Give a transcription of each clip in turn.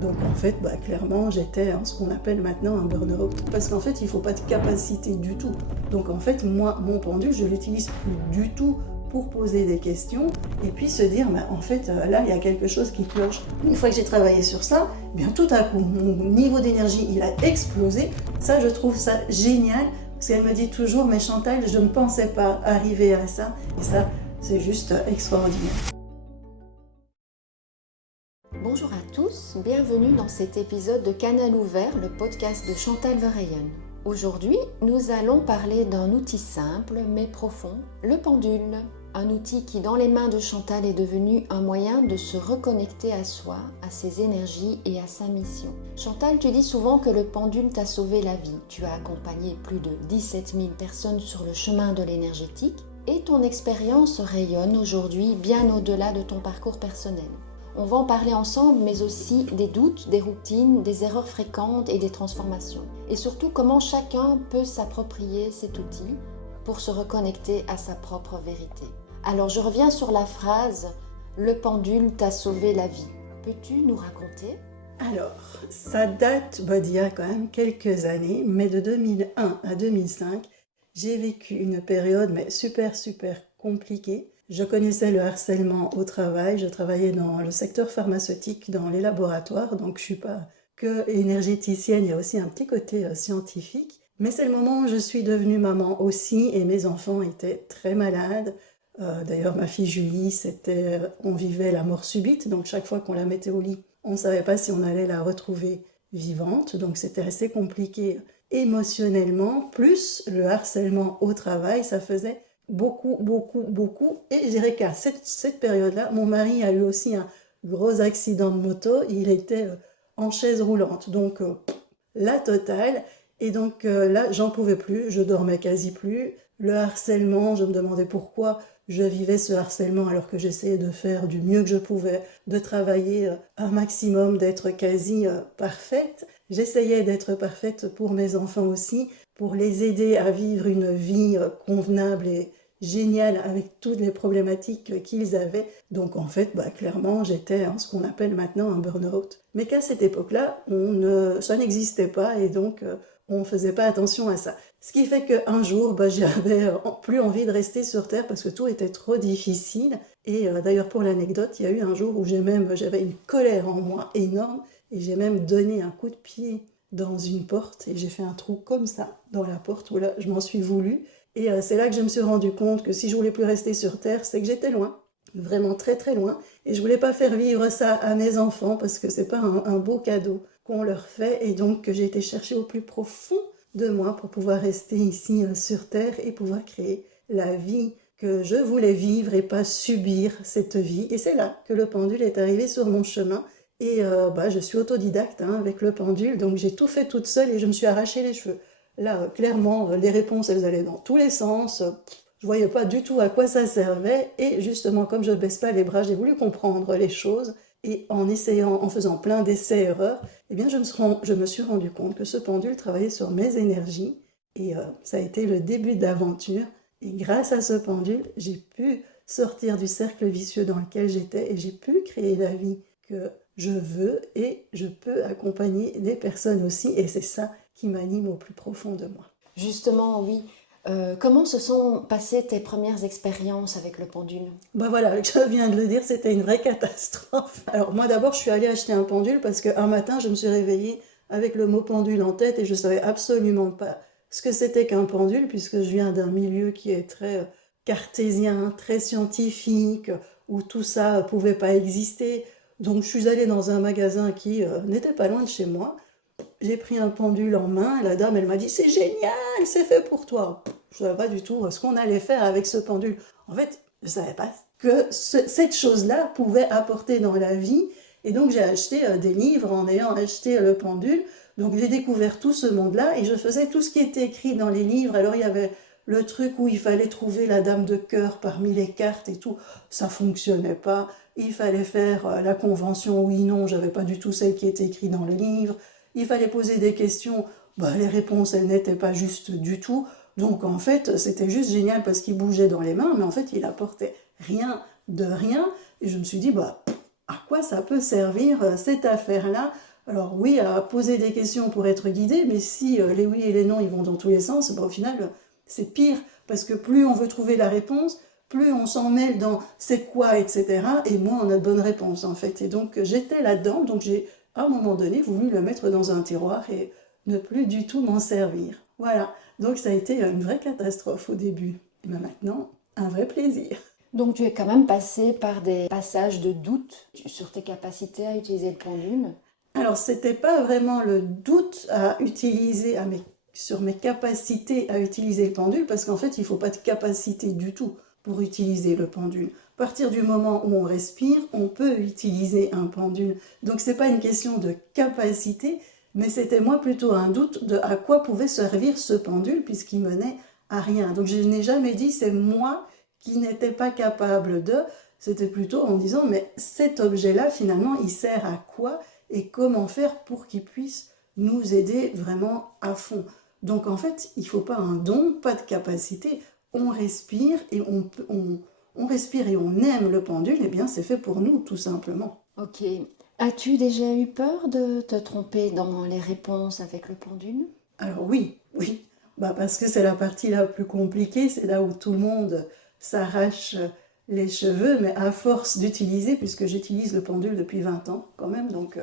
Donc en fait, clairement, j'étais en ce qu'on appelle maintenant un burn-out. Parce qu'en fait, il ne faut pas de capacité du tout. Donc en fait, moi, mon pendule, je ne l'utilise plus du tout pour poser des questions et puis se dire, en fait, là, il y a quelque chose qui cloche. Une fois que j'ai travaillé sur ça, bien tout à coup, mon niveau d'énergie, il a explosé. Ça, je trouve ça génial parce qu'elle me dit toujours, mais Chantal, je ne pensais pas arriver à ça. Et ça, c'est juste extraordinaire. Bonjour à tous, bienvenue dans cet épisode de Canal Ouvert, le podcast de Chantal Verheyen. Aujourd'hui, nous allons parler d'un outil simple mais profond, le pendule. Un outil qui, dans les mains de Chantal, est devenu un moyen de se reconnecter à soi, à ses énergies et à sa mission. Chantal, tu dis souvent que le pendule t'a sauvé la vie. Tu as accompagné plus de 17 000 personnes sur le chemin de l'énergétique et ton expérience rayonne aujourd'hui bien au-delà de ton parcours personnel. On va en parler ensemble, mais aussi des doutes, des routines, des erreurs fréquentes et des transformations. Et surtout, comment chacun peut s'approprier cet outil pour se reconnecter à sa propre vérité. Alors, je reviens sur la phrase « Le pendule t'a sauvé la vie ». Peux-tu nous raconter ? Alors, ça date d'il y a quand même quelques années, mais de 2001 à 2005, j'ai vécu une période super compliquée. Je connaissais le harcèlement au travail, je travaillais dans le secteur pharmaceutique, dans les laboratoires, donc je ne suis pas que énergéticienne, il y a aussi un petit côté scientifique. Mais c'est le moment où je suis devenue maman aussi et mes enfants étaient très malades. D'ailleurs, ma fille Julie, on vivait la mort subite, donc chaque fois qu'on la mettait au lit, on ne savait pas si on allait la retrouver vivante, donc c'était assez compliqué émotionnellement, plus le harcèlement au travail, ça faisait beaucoup. Et je dirais qu'à cette période-là, mon mari a eu aussi un gros accident de moto, il était en chaise roulante, donc la totale. Et donc là, j'en pouvais plus, je dormais quasi plus. Le harcèlement, je me demandais pourquoi je vivais ce harcèlement alors que j'essayais de faire du mieux que je pouvais, de travailler un maximum, d'être quasi parfaite. J'essayais d'être parfaite pour mes enfants aussi, pour les aider à vivre une vie convenable et géniale avec toutes les problématiques qu'ils avaient. Donc en fait, clairement, j'étais ce qu'on appelle maintenant un burn-out. Mais qu'à cette époque-là, ça n'existait pas et donc on ne faisait pas attention à ça. Ce qui fait qu'un jour, j'avais plus envie de rester sur Terre parce que tout était trop difficile. Et d'ailleurs, pour l'anecdote, il y a eu un jour où j'avais une colère en moi énorme et j'ai même donné un coup de pied dans une porte et j'ai fait un trou comme ça dans la porte où là, je m'en suis voulu. Et c'est là que je me suis rendu compte que si je voulais plus rester sur Terre, c'est que j'étais loin, vraiment très loin. Et je voulais pas faire vivre ça à mes enfants parce que c'est pas un beau cadeau qu'on leur fait. Et donc j'ai été chercher au plus profond de moi pour pouvoir rester ici sur Terre et pouvoir créer la vie que je voulais vivre et pas subir cette vie. Et c'est là que le pendule est arrivé sur mon chemin. Et je suis autodidacte avec le pendule, donc j'ai tout fait toute seule et je me suis arraché les cheveux. Là, clairement, les réponses, elles allaient dans tous les sens. Je voyais pas du tout à quoi ça servait. Et justement, comme je ne baisse pas les bras, j'ai voulu comprendre les choses. Et en faisant plein d'essais-erreurs, eh bien, je me suis rendu compte que ce pendule travaillait sur mes énergies. Et ça a été le début d'aventure. Et grâce à ce pendule, j'ai pu sortir du cercle vicieux dans lequel j'étais et j'ai pu créer la vie que je veux et je peux accompagner des personnes aussi. Et c'est ça qui m'anime au plus profond de moi. Justement, oui. Comment se sont passées tes premières expériences avec le pendule ? Voilà, je viens de le dire, c'était une vraie catastrophe. Alors moi d'abord, je suis allée acheter un pendule parce qu'un matin, je me suis réveillée avec le mot pendule en tête et je ne savais absolument pas ce que c'était qu'un pendule puisque je viens d'un milieu qui est très cartésien, très scientifique, où tout ça ne pouvait pas exister. Donc je suis allée dans un magasin qui n'était pas loin de chez moi. J'ai pris un pendule en main, la dame elle m'a dit c'est génial, c'est fait pour toi. Je ne savais pas du tout ce qu'on allait faire avec ce pendule. En fait, je ne savais pas que cette chose-là pouvait apporter dans la vie. Et donc j'ai acheté des livres en ayant acheté le pendule. Donc j'ai découvert tout ce monde-là et je faisais tout ce qui était écrit dans les livres. Alors il y avait le truc où il fallait trouver la dame de cœur parmi les cartes et tout. Ça ne fonctionnait pas. Il fallait faire la convention oui-non. Je n'avais pas du tout celle qui était écrite dans le livre. Il fallait poser des questions, les réponses, elles n'étaient pas justes du tout. Donc en fait, c'était juste génial parce qu'il bougeait dans les mains, mais en fait, il apportait rien de rien. Et je me suis dit, à quoi ça peut servir cette affaire-là ? Alors oui, à poser des questions pour être guidé, mais si les oui et les non, ils vont dans tous les sens, ben, au final, c'est pire, parce que plus on veut trouver la réponse, plus on s'en mêle dans c'est quoi, etc., et moins on a de bonnes réponses, en fait. Et donc, j'étais là-dedans, donc j'ai, à un moment donné, voulu le mettre dans un tiroir et ne plus du tout m'en servir. Voilà, donc ça a été une vraie catastrophe au début. Et ben maintenant, un vrai plaisir. Donc tu es quand même passé par des passages de doute sur tes capacités à utiliser le pendule. Alors, c'était pas vraiment le doute à utiliser sur mes capacités à utiliser le pendule, parce qu'en fait, il faut pas de capacité du tout pour utiliser le pendule. À partir du moment où on respire, on peut utiliser un pendule. Donc, c'est pas une question de capacité, mais c'était moi plutôt un doute de à quoi pouvait servir ce pendule, puisqu'il menait à rien. Donc, je n'ai jamais dit c'est moi qui n'étais pas capable de. C'était plutôt en disant mais cet objet-là, finalement, il sert à quoi? Et comment faire pour qu'ils puissent nous aider vraiment à fond. Donc en fait, il ne faut pas un don, pas de capacité, on respire et on respire et on aime le pendule, et bien c'est fait pour nous tout simplement. Ok. As-tu déjà eu peur de te tromper dans les réponses avec le pendule? Alors oui, oui, bah parce que c'est la partie la plus compliquée, c'est là où tout le monde s'arrache les cheveux, mais à force d'utiliser, puisque j'utilise le pendule depuis 20 ans quand même, donc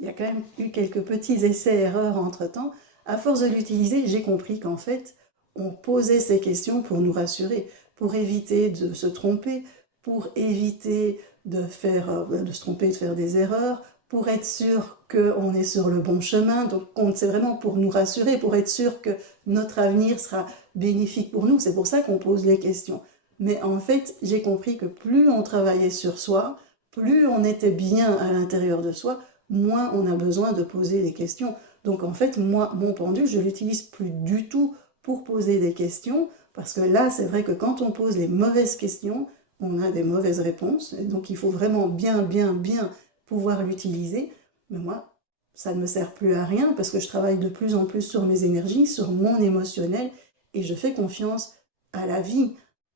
il y a quand même eu quelques petits essais-erreurs entre-temps. À force de l'utiliser, j'ai compris qu'en fait, on posait ces questions pour nous rassurer, pour éviter de se tromper, pour éviter de se tromper, de faire des erreurs, pour être sûr qu'on est sur le bon chemin. Donc, c'est vraiment pour nous rassurer, pour être sûr que notre avenir sera bénéfique pour nous. C'est pour ça qu'on pose les questions. Mais en fait, j'ai compris que plus on travaillait sur soi, plus on était bien à l'intérieur de soi, moins on a besoin de poser des questions. Donc en fait, moi, mon pendule, je l'utilise plus du tout pour poser des questions, parce que là, c'est vrai que quand on pose les mauvaises questions, on a des mauvaises réponses, et donc il faut vraiment bien, bien, bien pouvoir l'utiliser. Mais moi, ça ne me sert plus à rien, parce que je travaille de plus en plus sur mes énergies, sur mon émotionnel, et je fais confiance à la vie.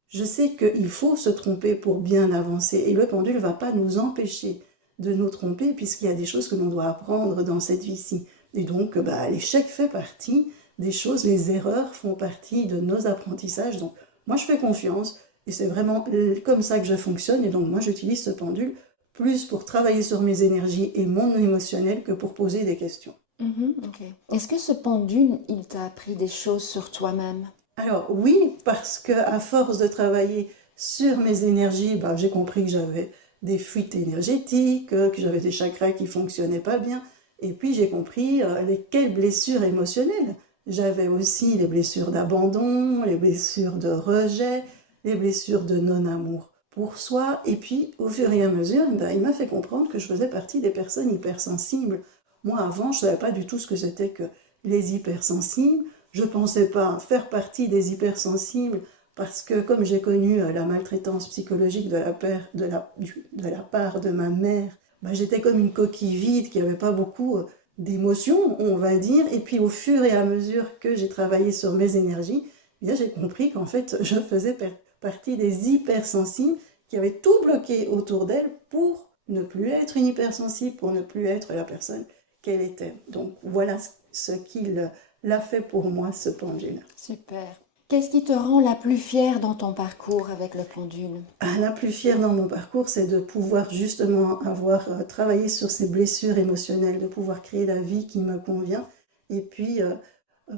Je sais qu'il faut se tromper pour bien avancer, et le pendule ne va pas nous empêcher de nous tromper, puisqu'il y a des choses que l'on doit apprendre dans cette vie-ci. Et donc, l'échec fait partie des choses, les erreurs font partie de nos apprentissages. Donc, moi, je fais confiance, et c'est vraiment comme ça que je fonctionne. Et donc, moi, j'utilise ce pendule plus pour travailler sur mes énergies et mon émotionnel que pour poser des questions. Ok. Est-ce que ce pendule, il t'a appris des choses sur toi-même? Alors oui, parce que à force de travailler sur mes énergies, j'ai compris que j'avais des fuites énergétiques, que j'avais des chakras qui fonctionnaient pas bien, et puis j'ai compris quelles blessures émotionnelles. J'avais aussi les blessures d'abandon, les blessures de rejet, les blessures de non-amour pour soi, et puis au fur et à mesure, il m'a fait comprendre que je faisais partie des personnes hypersensibles. Moi avant, je savais pas du tout ce que c'était que les hypersensibles. Je ne pensais pas faire partie des hypersensibles parce que comme j'ai connu la maltraitance psychologique de la part de ma mère, j'étais comme une coquille vide qui n'avait pas beaucoup d'émotions, on va dire. Et puis au fur et à mesure que j'ai travaillé sur mes énergies, bien, j'ai compris qu'en fait je faisais partie des hypersensibles qui avaient tout bloqué autour d'elle pour ne plus être une hypersensible, pour ne plus être la personne qu'elle était. Donc voilà ce qu'il l'a fait pour moi, ce pendule. Super. Qu'est-ce qui te rend la plus fière dans ton parcours avec le pendule? La plus fière dans mon parcours, c'est de pouvoir justement avoir travaillé sur ces blessures émotionnelles, de pouvoir créer la vie qui me convient, et puis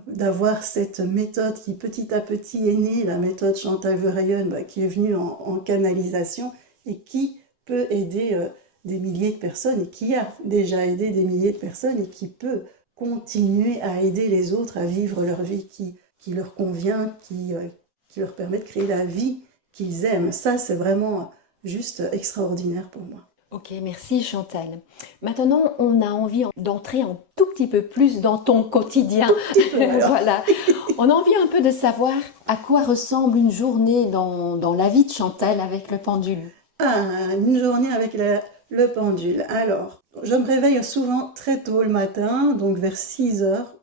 d'avoir cette méthode qui petit à petit est née, la méthode Chantal Verheyen, qui est venue en canalisation et qui peut aider des milliers de personnes, et qui a déjà aidé des milliers de personnes, et qui peut continuer à aider les autres à vivre leur vie qui leur convient, qui leur permet de créer la vie qu'ils aiment. Ça, c'est vraiment juste extraordinaire pour moi. Ok, merci Chantal. Maintenant, on a envie d'entrer un tout petit peu plus dans ton quotidien. Voilà. On a envie un peu de savoir à quoi ressemble une journée dans la vie de Chantal avec le pendule. Une journée avec le pendule. Alors, je me réveille souvent très tôt le matin, donc vers 6 heures.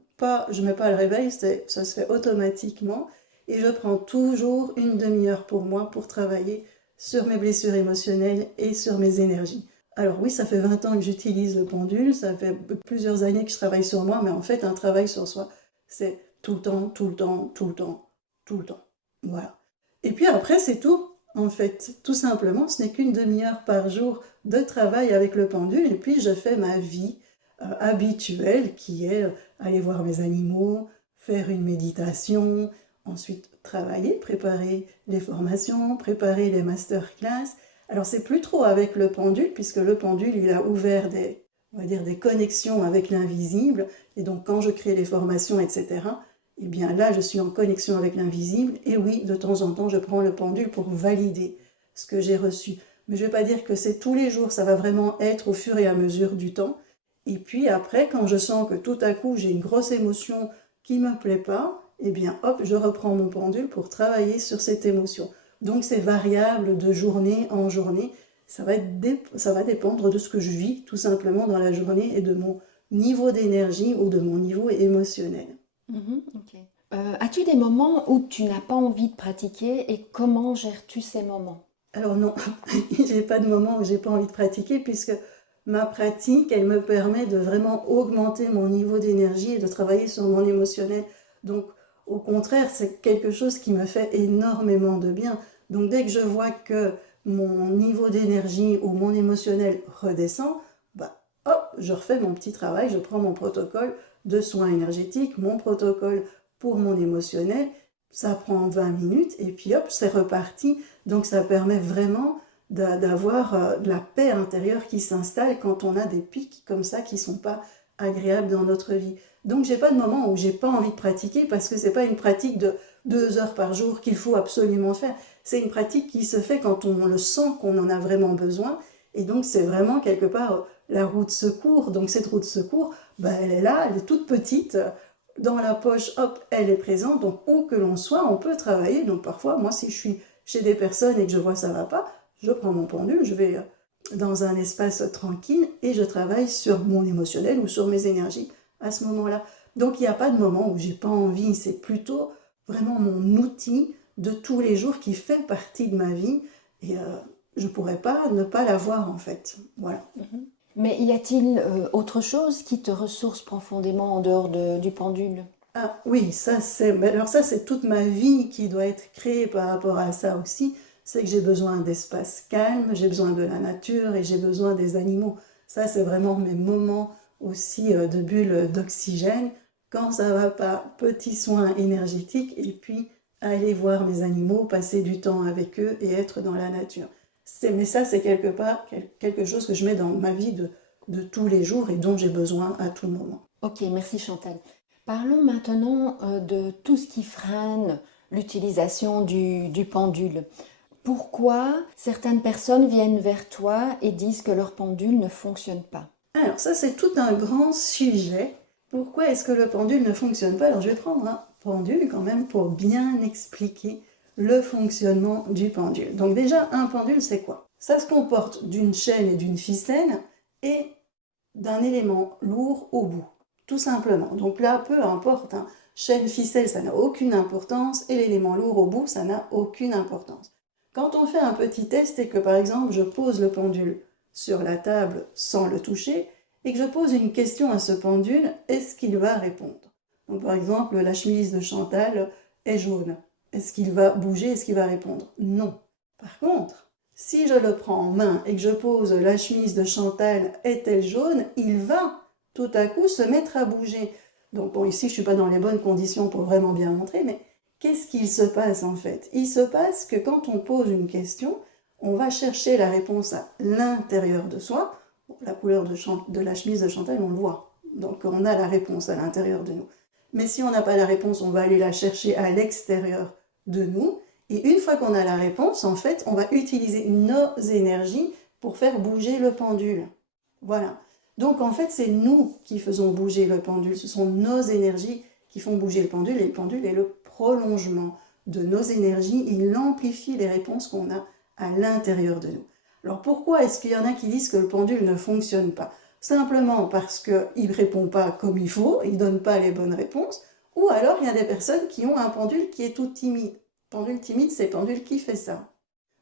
Je ne mets pas le réveil, ça se fait automatiquement. Et je prends toujours une demi-heure pour moi pour travailler sur mes blessures émotionnelles et sur mes énergies. Alors oui, ça fait 20 ans que j'utilise le pendule, ça fait plusieurs années que je travaille sur moi, mais en fait, un travail sur soi, c'est tout le temps, tout le temps, tout le temps, tout le temps. Voilà. Et puis après, c'est tout. En fait, tout simplement, ce n'est qu'une demi-heure par jour de travail avec le pendule, et puis je fais ma vie habituelle, qui est aller voir mes animaux, faire une méditation, ensuite travailler, préparer les formations, préparer les masterclass. Alors c'est plus trop avec le pendule, puisque le pendule, il a ouvert on va dire, des connexions avec l'invisible, et donc quand je crée les formations, etc., eh bien là, je suis en connexion avec l'invisible, et oui, de temps en temps, je prends le pendule pour valider ce que j'ai reçu. Mais je ne vais pas dire que c'est tous les jours, ça va vraiment être au fur et à mesure du temps. Et puis après, quand je sens que tout à coup, j'ai une grosse émotion qui ne me plaît pas, eh bien hop, je reprends mon pendule pour travailler sur cette émotion. Donc c'est variable de journée en journée. Ça va dépendre de ce que je vis tout simplement dans la journée et de mon niveau d'énergie ou de mon niveau émotionnel. Ok. As-tu des moments où tu n'as pas envie de pratiquer et comment gères-tu ces moments? Alors non, j'ai pas de moment où j'ai pas envie de pratiquer puisque ma pratique, elle me permet de vraiment augmenter mon niveau d'énergie et de travailler sur mon émotionnel. Donc au contraire, c'est quelque chose qui me fait énormément de bien. Donc dès que je vois que mon niveau d'énergie ou mon émotionnel redescend, bah hop, je refais mon petit travail, je prends mon protocole de soins énergétiques, mon protocole pour mon émotionnel, ça prend 20 minutes et puis hop, c'est reparti. Donc ça permet vraiment d'avoir de la paix intérieure qui s'installe quand on a des pics comme ça qui ne sont pas agréables dans notre vie. Donc j'ai pas de moment où j'ai pas envie de pratiquer parce que c'est pas une pratique de 2 heures par jour qu'il faut absolument faire. C'est une pratique qui se fait quand on le sent qu'on en a vraiment besoin. Et donc c'est vraiment quelque part la roue de secours. Donc cette roue de secours, bah, elle est là, elle est toute petite. Dans la poche, hop, elle est présente. Donc où que l'on soit, on peut travailler. Donc parfois, moi, si je suis chez des personnes et que je vois ça va pas, je prends mon pendule, je vais dans un espace tranquille et je travaille sur mon émotionnel ou sur mes énergies à ce moment-là. Donc il n'y a pas de moment où j'ai pas envie, c'est plutôt vraiment mon outil de tous les jours qui fait partie de ma vie et je pourrais pas ne pas l'avoir en fait. Voilà. Mais y a-t-il autre chose qui te ressource profondément en dehors du pendule? Ah oui, mais alors ça c'est toute ma vie qui doit être créée par rapport à ça aussi. C'est que j'ai besoin d'espace calme, j'ai besoin de la nature et j'ai besoin des animaux. Ça c'est vraiment mes moments aussi de bulles d'oxygène. Quand ça va pas, petits soins énergétiques et puis aller voir mes animaux, passer du temps avec eux et être dans la nature. Mais ça c'est quelque part quelque chose que je mets dans ma vie de tous les jours et dont j'ai besoin à tout moment. Ok, merci Chantal. Parlons maintenant de tout ce qui freine l'utilisation du pendule. Pourquoi certaines personnes viennent vers toi et disent que leur pendule ne fonctionne pas? Alors ça c'est tout un grand sujet. Pourquoi est-ce que le pendule ne fonctionne pas? Alors je vais prendre un pendule quand même pour bien expliquer le fonctionnement du pendule. Donc déjà un pendule c'est quoi? Ça se comporte d'une chaîne et d'une ficelle et d'un élément lourd au bout, tout simplement. Donc là peu importe, hein, chaîne, ficelle ça n'a aucune importance et l'élément lourd au bout ça n'a aucune importance. Quand on fait un petit test et que par exemple je pose le pendule sur la table sans le toucher et que je pose une question à ce pendule, est-ce qu'il va répondre? Donc par exemple, la chemise de Chantal est jaune. Est-ce qu'il va bouger? Est-ce qu'il va répondre? Non. Par contre, si je le prends en main et que je pose la chemise de Chantal est-elle jaune, il va tout à coup se mettre à bouger. Donc bon, ici je ne suis pas dans les bonnes conditions pour vraiment bien montrer, mais qu'est-ce qu'il se passe en fait? Il se passe que quand on pose une question, on va chercher la réponse à l'intérieur de soi. La couleur de la chemise de Chantal, on le voit. Donc on a la réponse à l'intérieur de nous. Mais si on n'a pas la réponse, on va aller la chercher à l'extérieur de nous. Et une fois qu'on a la réponse, en fait, on va utiliser nos énergies pour faire bouger le pendule. Voilà. Donc en fait, c'est nous qui faisons bouger le pendule. Ce sont nos énergies qui font bouger le pendule. Et le pendule est le prolongement de nos énergies. Il amplifie les réponses qu'on a à l'intérieur de nous. Alors pourquoi est-ce qu'il y en a qui disent que le pendule ne fonctionne pas? Simplement parce qu'il ne répond pas comme il faut, il ne donne pas les bonnes réponses, ou alors il y a des personnes qui ont un pendule qui est tout timide. Pendule timide, c'est pendule qui fait ça.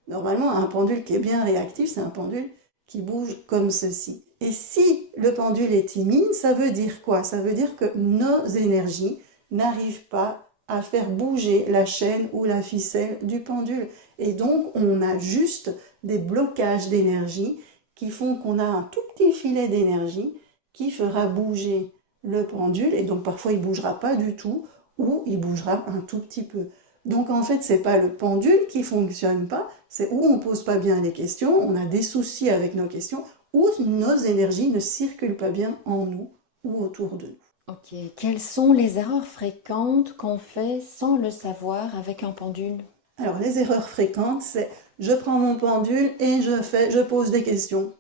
Normalement, un pendule qui est bien réactif, c'est un pendule qui bouge comme ceci. Et si le pendule est timide, ça veut dire quoi? Ça veut dire que nos énergies n'arrivent pas à faire bouger la chaîne ou la ficelle du pendule. Et donc, on a juste des blocages d'énergie qui font qu'on a un tout petit filet d'énergie qui fera bouger le pendule. Et donc, parfois, il ne bougera pas du tout ou il bougera un tout petit peu. Donc, en fait, ce n'est pas le pendule qui ne fonctionne pas, c'est où on ne pose pas bien les questions, on a des soucis avec nos questions, ou nos énergies ne circulent pas bien en nous ou autour de nous. Ok, quelles sont les erreurs fréquentes qu'on fait sans le savoir avec un pendule? Alors, les erreurs fréquentes, c'est je prends mon pendule et je pose des questions,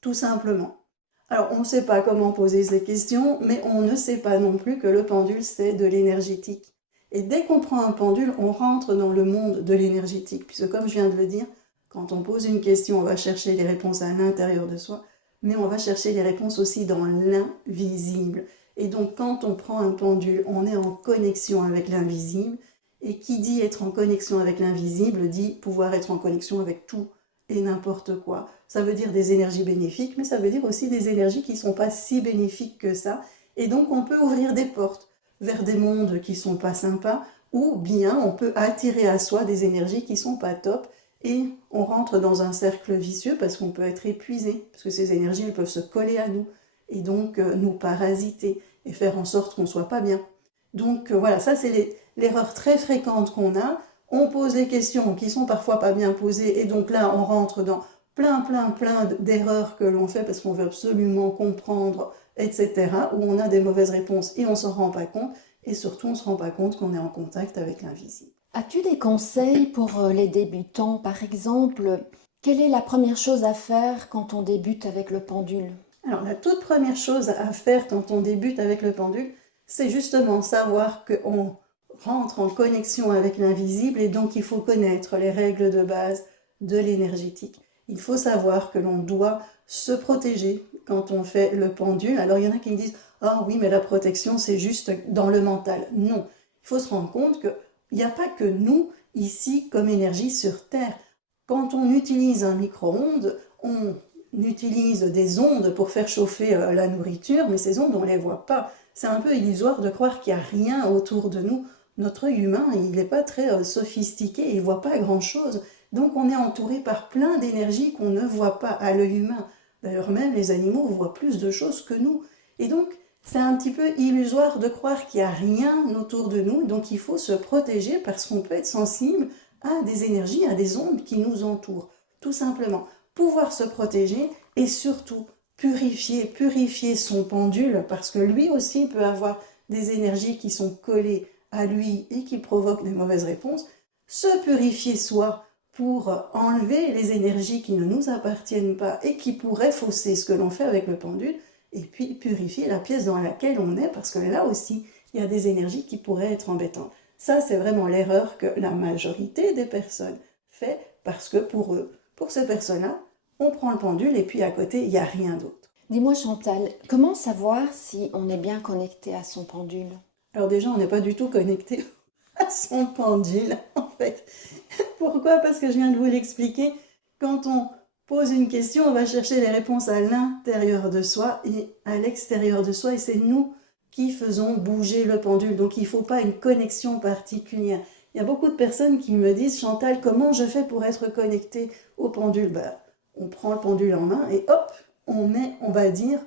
tout simplement. Alors, on ne sait pas comment poser ces questions, mais on ne sait pas non plus que le pendule, c'est de l'énergétique. Et dès qu'on prend un pendule, on rentre dans le monde de l'énergétique, puisque comme je viens de le dire, quand on pose une question, on va chercher les réponses à l'intérieur de soi, mais on va chercher les réponses aussi dans l'invisible. Et donc, quand on prend un pendule, on est en connexion avec l'invisible, et qui dit être en connexion avec l'invisible dit pouvoir être en connexion avec tout et n'importe quoi. Ça veut dire des énergies bénéfiques, mais ça veut dire aussi des énergies qui ne sont pas si bénéfiques que ça. Et donc on peut ouvrir des portes vers des mondes qui ne sont pas sympas, ou bien on peut attirer à soi des énergies qui ne sont pas top, et on rentre dans un cercle vicieux parce qu'on peut être épuisé, parce que ces énergies elles peuvent se coller à nous, et donc nous parasiter, et faire en sorte qu'on ne soit pas bien. Donc voilà, ça c'est l'erreur très fréquente qu'on a. On pose des questions qui sont parfois pas bien posées, et donc là on rentre dans plein d'erreurs que l'on fait parce qu'on veut absolument comprendre, etc., où on a des mauvaises réponses et on ne s'en rend pas compte, et surtout on ne se rend pas compte qu'on est en contact avec l'invisible. As-tu des conseils pour les débutants? Par exemple, quelle est la première chose à faire quand on débute avec le pendule? Alors la toute première chose à faire quand on débute avec le pendule, c'est justement savoir qu'on rentre en connexion avec l'invisible, et donc il faut connaître les règles de base de l'énergétique. Il faut savoir que l'on doit se protéger quand on fait le pendule. Alors il y en a qui me disent « Ah oui, mais la protection, c'est juste dans le mental. » Non, il faut se rendre compte qu'il n'y a pas que nous, ici, comme énergie sur Terre. Quand on utilise un micro-ondes, on utilise des ondes pour faire chauffer la nourriture, mais ces ondes, on ne les voit pas. C'est un peu illusoire de croire qu'il n'y a rien autour de nous. Notre œil humain, il n'est pas très sophistiqué, il ne voit pas grand-chose. Donc on est entouré par plein d'énergie qu'on ne voit pas à l'œil humain. D'ailleurs même les animaux voient plus de choses que nous. Et donc c'est un petit peu illusoire de croire qu'il n'y a rien autour de nous. Donc il faut se protéger parce qu'on peut être sensible à des énergies, à des ondes qui nous entourent. Tout simplement, pouvoir se protéger et surtout purifier son pendule, parce que lui aussi peut avoir des énergies qui sont collées à lui et qui provoquent des mauvaises réponses. Se purifier soi pour enlever les énergies qui ne nous appartiennent pas et qui pourraient fausser ce que l'on fait avec le pendule, et puis purifier la pièce dans laquelle on est, parce que là aussi, il y a des énergies qui pourraient être embêtantes. Ça, c'est vraiment l'erreur que la majorité des personnes fait, parce que pour eux, pour ces personnes-là, on prend le pendule et puis à côté, il n'y a rien d'autre. Dis-moi Chantal, comment savoir si on est bien connecté à son pendule? Alors déjà, on n'est pas du tout connecté à son pendule, en fait. Pourquoi? Parce que je viens de vous l'expliquer. Quand on pose une question, on va chercher les réponses à l'intérieur de soi et à l'extérieur de soi, et c'est nous qui faisons bouger le pendule. Donc il ne faut pas une connexion particulière. Il y a beaucoup de personnes qui me disent « Chantal, comment je fais pour être connectée au pendule ?» On prend le pendule en main et hop, on va dire,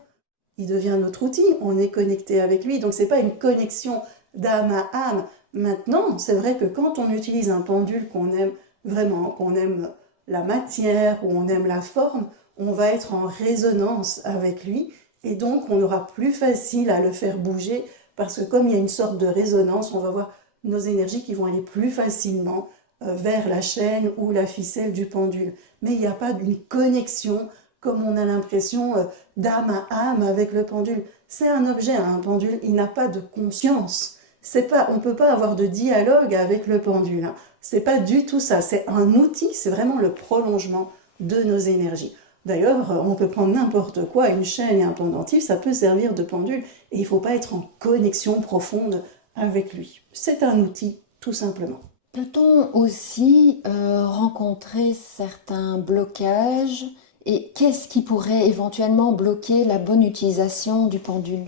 il devient notre outil, on est connecté avec lui. Donc ce n'est pas une connexion d'âme à âme. Maintenant, c'est vrai que quand on utilise un pendule qu'on aime vraiment, qu'on aime la matière ou on aime la forme, on va être en résonance avec lui, et donc on aura plus facile à le faire bouger, parce que comme il y a une sorte de résonance, on va voir nos énergies qui vont aller plus facilement vers la chaîne ou la ficelle du pendule. Mais il n'y a pas d'une connexion comme on a l'impression d'âme à âme avec le pendule. C'est un objet, un pendule, il n'a pas de conscience. On ne peut pas avoir de dialogue avec le pendule. Hein. C'est pas du tout ça. C'est un outil, c'est vraiment le prolongement de nos énergies. D'ailleurs, on peut prendre n'importe quoi, une chaîne et un pendentif, ça peut servir de pendule, et il ne faut pas être en connexion profonde avec lui. C'est un outil, tout simplement. Peut-on aussi rencontrer certains blocages Et qu'est-ce qui pourrait éventuellement bloquer la bonne utilisation du pendule?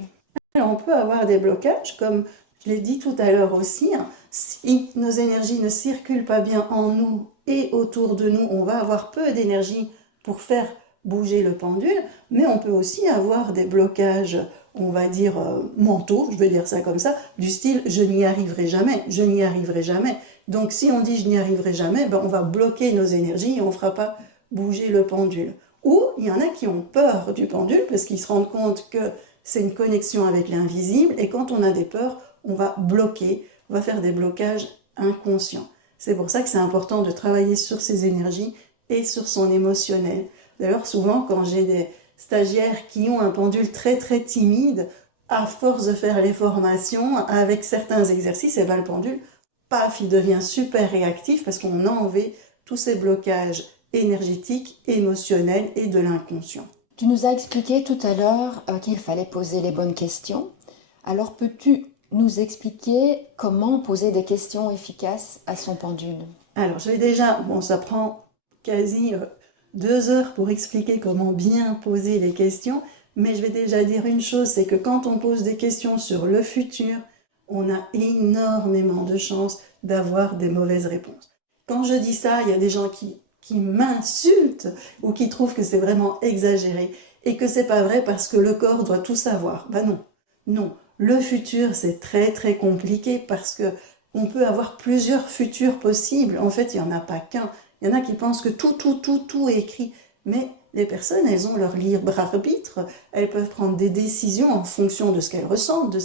Alors, on peut avoir des blocages, comme je l'ai dit tout à l'heure aussi, hein. Si nos énergies ne circulent pas bien en nous et autour de nous, on va avoir peu d'énergie pour faire bouger le pendule, mais on peut aussi avoir des blocages, on va dire mentaux, je vais dire ça comme ça, du style je n'y arriverai jamais, je n'y arriverai jamais. Donc si on dit je n'y arriverai jamais, ben, on va bloquer nos énergies et on ne fera pas bouger le pendule. Ou il y en a qui ont peur du pendule parce qu'ils se rendent compte que c'est une connexion avec l'invisible et quand on a des peurs, on va bloquer, on va faire des blocages inconscients. C'est pour ça que c'est important de travailler sur ses énergies et sur son émotionnel. D'ailleurs, souvent, quand j'ai des stagiaires qui ont un pendule très très timide, à force de faire les formations avec certains exercices, et ben le pendule, paf, il devient super réactif parce qu'on a enlevé tous ces blocages énergétiques, émotionnels et de l'inconscient. Tu nous as expliqué tout à l'heure qu'il fallait poser les bonnes questions. Alors peux-tu nous expliquer comment poser des questions efficaces à son pendule? Alors, je vais déjà, bon, ça prend quasi 2 heures pour expliquer comment bien poser les questions, mais je vais déjà dire une chose, c'est que quand on pose des questions sur le futur, on a énormément de chances d'avoir des mauvaises réponses. Quand je dis ça, il y a des gens qui m'insultent ou qui trouvent que c'est vraiment exagéré et que c'est pas vrai parce que le corps doit tout savoir. Ben non, non. Le futur, c'est très très compliqué parce que on peut avoir plusieurs futurs possibles. En fait, il n'y en a pas qu'un. Il y en a qui pensent que tout est écrit. Mais les personnes, elles ont leur libre arbitre. Elles peuvent prendre des décisions en fonction de ce qu'elles ressentent,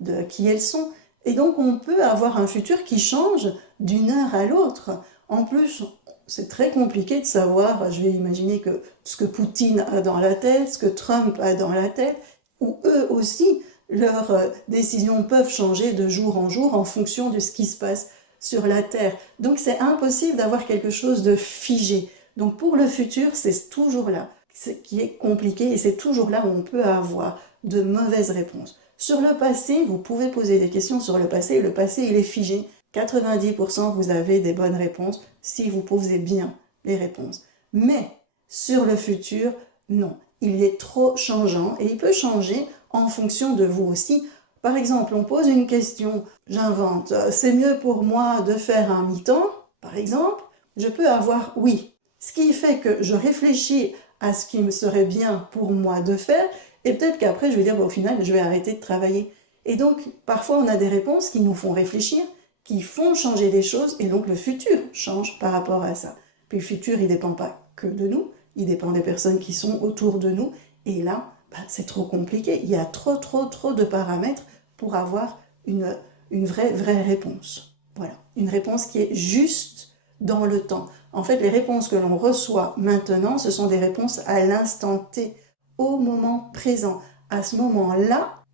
de qui elles sont. Et donc, on peut avoir un futur qui change d'une heure à l'autre. En plus, c'est très compliqué de savoir, je vais imaginer que ce que Poutine a dans la tête, ce que Trump a dans la tête, ou eux aussi, leurs décisions peuvent changer de jour en jour en fonction de ce qui se passe sur la Terre. Donc c'est impossible d'avoir quelque chose de figé. Donc pour le futur, c'est toujours là ce qui est compliqué et c'est toujours là où on peut avoir de mauvaises réponses. Sur le passé, vous pouvez poser des questions sur le passé. Le passé, il est figé. 90% vous avez des bonnes réponses si vous posez bien les réponses. Mais sur le futur, non. Il est trop changeant et il peut changer en fonction de vous aussi. Par exemple, on pose une question, j'invente, c'est mieux pour moi de faire un mi-temps, par exemple, je peux avoir oui. Ce qui fait que je réfléchis à ce qui me serait bien pour moi de faire et peut-être qu'après je vais dire, au final, je vais arrêter de travailler. Et donc, parfois, on a des réponses qui nous font réfléchir, qui font changer des choses et donc le futur change par rapport à ça. Puis le futur, il ne dépend pas que de nous, il dépend des personnes qui sont autour de nous et là, c'est trop compliqué. Il y a trop de paramètres pour avoir une vraie réponse. Voilà, une réponse qui est juste dans le temps. En fait, les réponses que l'on reçoit maintenant, ce sont des réponses à l'instant T, au moment présent. À ce moment-là,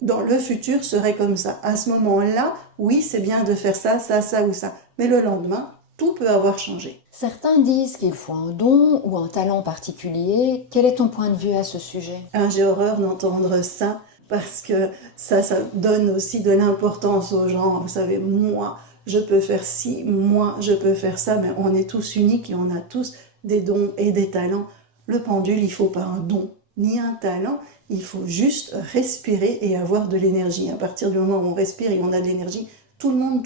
dans le futur serait comme ça. À ce moment-là, oui, c'est bien de faire ça ou ça. Mais le lendemain, tout peut avoir changé. Certains disent qu'il faut un don ou un talent particulier. Quel est ton point de vue à ce sujet? J'ai horreur d'entendre ça parce que ça donne aussi de l'importance aux gens. Vous savez, moi, je peux faire ci, moi, je peux faire ça, mais on est tous uniques et on a tous des dons et des talents. Le pendule, il ne faut pas un don ni un talent, il faut juste respirer et avoir de l'énergie. À partir du moment où on respire et on a de l'énergie, tout le monde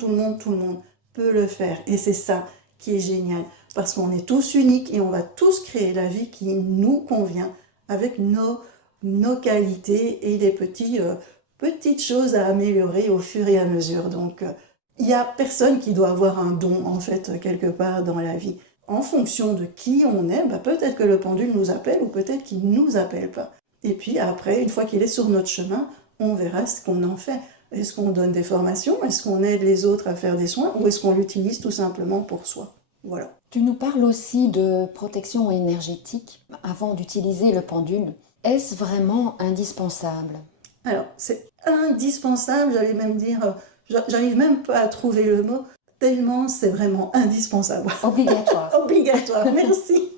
peut le faire. Et c'est ça qui est génial, parce qu'on est tous uniques et on va tous créer la vie qui nous convient avec nos qualités et les petites choses à améliorer au fur et à mesure. Donc, il n'y a personne qui doit avoir un don, en fait, quelque part dans la vie. En fonction de qui on est, peut-être que le pendule nous appelle ou peut-être qu'il ne nous appelle pas. Et puis après, une fois qu'il est sur notre chemin, on verra ce qu'on en fait. Est-ce qu'on donne des formations? Est-ce qu'on aide les autres à faire des soins? Ou est-ce qu'on l'utilise tout simplement pour soi? Voilà. Tu nous parles aussi de protection énergétique avant d'utiliser le pendule. Est-ce vraiment indispensable? Alors, c'est indispensable, j'allais même dire, j'arrive même pas à trouver le mot, tellement c'est vraiment indispensable. Obligatoire. Obligatoire, merci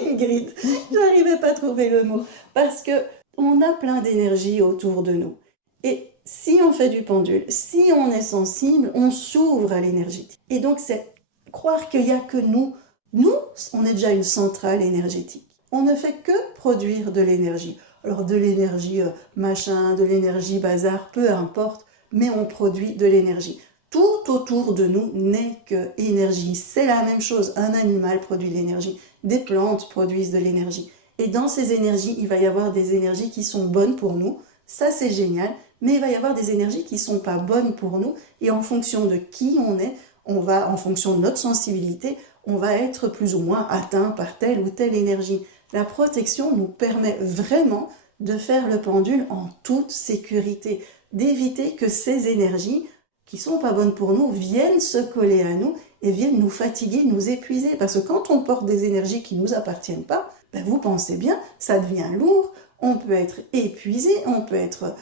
Ingrid. J'arrivais pas à trouver le mot. Parce que on a plein d'énergie autour de nous. Et si on fait du pendule, si on est sensible, on s'ouvre à l'énergétique. Et donc, c'est croire qu'il n'y a que nous. Nous, on est déjà une centrale énergétique. On ne fait que produire de l'énergie. Alors de l'énergie machin, de l'énergie bazar, peu importe, mais on produit de l'énergie. Tout autour de nous n'est que énergie. C'est la même chose. Un animal produit de l'énergie. Des plantes produisent de l'énergie. Et dans ces énergies, il va y avoir des énergies qui sont bonnes pour nous. Ça, c'est génial. Mais il va y avoir des énergies qui ne sont pas bonnes pour nous. Et en fonction de qui on est, en fonction de notre sensibilité, on va être plus ou moins atteint par telle ou telle énergie. La protection nous permet vraiment de faire le pendule en toute sécurité, d'éviter que ces énergies qui sont pas bonnes pour nous viennent se coller à nous et viennent nous fatiguer, nous épuiser. Parce que quand on porte des énergies qui ne nous appartiennent pas, vous pensez bien, ça devient lourd, on peut être épuisé, on peut être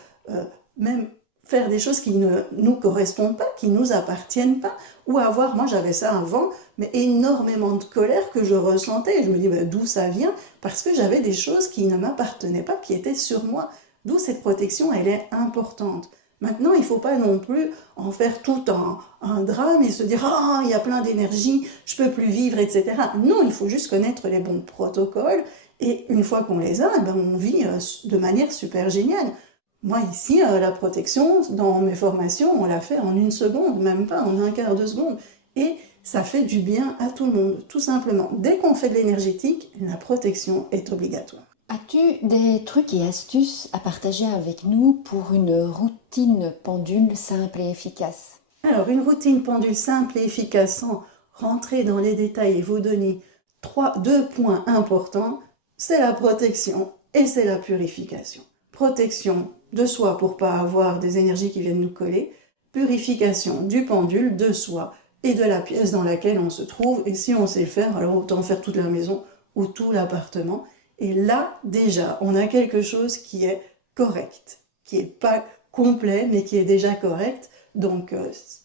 même faire des choses qui ne nous correspondent pas, qui ne nous appartiennent pas, ou avoir, moi j'avais ça avant, mais énormément de colère que je ressentais. Je me dis d'où ça vient? Parce que j'avais des choses qui ne m'appartenaient pas, qui étaient sur moi. D'où cette protection, elle est importante. Maintenant, il ne faut pas non plus en faire tout un drame et se dire « Ah, il y a plein d'énergie, je ne peux plus vivre, etc. » Non, il faut juste connaître les bons protocoles et une fois qu'on les a, on vit de manière super géniale. Moi ici, la protection, dans mes formations, on l'a fait en 1 seconde, même pas en 1/4 de seconde. Et ça fait du bien à tout le monde, tout simplement. Dès qu'on fait de l'énergétique, la protection est obligatoire. As-tu des trucs et astuces à partager avec nous pour une routine pendule simple et efficace? Alors, une routine pendule simple et efficace sans rentrer dans les détails et vous donner 2 points importants, c'est la protection et c'est la purification. Protection de soi pour ne pas avoir des énergies qui viennent nous coller, purification du pendule, de soi et de la pièce dans laquelle on se trouve. Et si on sait le faire, alors autant faire toute la maison ou tout l'appartement. Et là, déjà, on a quelque chose qui est correct, qui n'est pas complet, mais qui est déjà correct. Donc,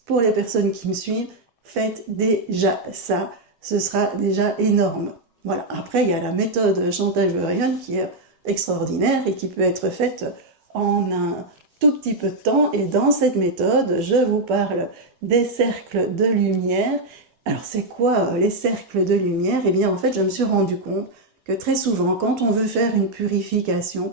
pour les personnes qui me suivent, faites déjà ça. Ce sera déjà énorme. Voilà. Après, il y a la méthode Chantal Verheyen qui est extraordinaire et qui peut être faite en un tout petit peu de temps. Et dans cette méthode, je vous parle des cercles de lumière. Alors, c'est quoi les cercles de lumière? Eh bien, en fait, je me suis rendu compte que très souvent, quand on veut faire une purification,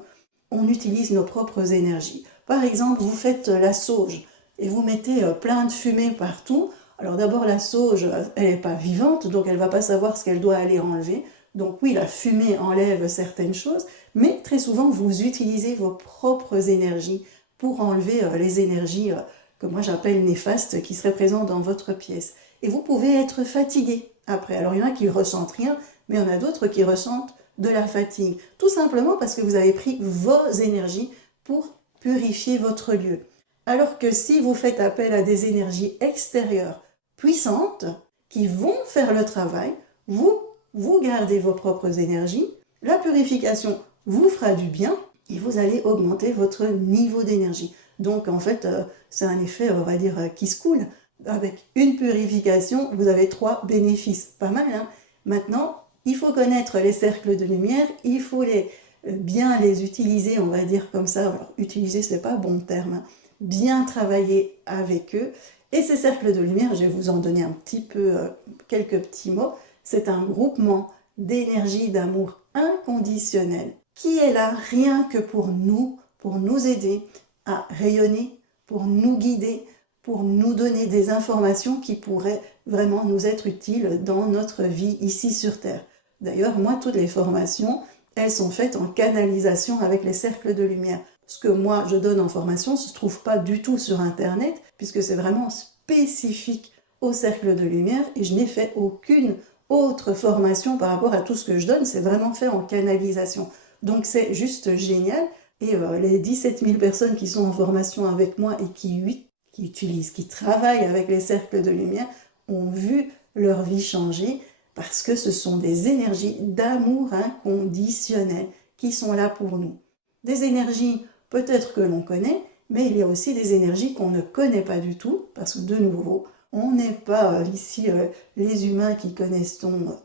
on utilise nos propres énergies. Par exemple, vous faites la sauge et vous mettez plein de fumée partout. Alors d'abord, la sauge, elle n'est pas vivante, donc elle ne va pas savoir ce qu'elle doit aller enlever. Donc oui, la fumée enlève certaines choses, mais très souvent, vous utilisez vos propres énergies pour enlever les énergies que moi j'appelle néfastes qui seraient présentes dans votre pièce. Et vous pouvez être fatigué après. Alors il y en a qui ne ressentent rien, mais il y en a d'autres qui ressentent de la fatigue. Tout simplement parce que vous avez pris vos énergies pour purifier votre lieu. Alors que si vous faites appel à des énergies extérieures puissantes qui vont faire le travail, vous gardez vos propres énergies, la purification vous fera du bien et vous allez augmenter votre niveau d'énergie. Donc en fait, c'est un effet, on va dire, qui se coule. Avec une purification, vous avez 3 bénéfices. Pas mal, hein? Maintenant, il faut connaître les cercles de lumière, il faut bien les utiliser, on va dire comme ça. Alors, utiliser, c'est pas bon terme, hein. Bien travailler avec eux. Et ces cercles de lumière, je vais vous en donner un petit peu, quelques petits mots. C'est un groupement d'énergie, d'amour inconditionnel qui est là rien que pour nous aider à rayonner, pour nous guider, pour nous donner des informations qui pourraient vraiment nous être utiles dans notre vie ici sur Terre. D'ailleurs, moi, toutes les formations, elles sont faites en canalisation avec les cercles de lumière. Ce que moi, je donne en formation ne se trouve pas du tout sur Internet, puisque c'est vraiment spécifique aux cercles de lumière, et je n'ai fait aucune autre formation par rapport à tout ce que je donne, c'est vraiment fait en canalisation. Donc c'est juste génial, et les 17 000 personnes qui sont en formation avec moi et qui utilisent, qui travaillent avec les cercles de lumière, ont vu leur vie changer, parce que ce sont des énergies d'amour inconditionnel qui sont là pour nous. Des énergies peut-être que l'on connaît, mais il y a aussi des énergies qu'on ne connaît pas du tout, parce que de nouveau, on n'est pas ici les humains qui connaissent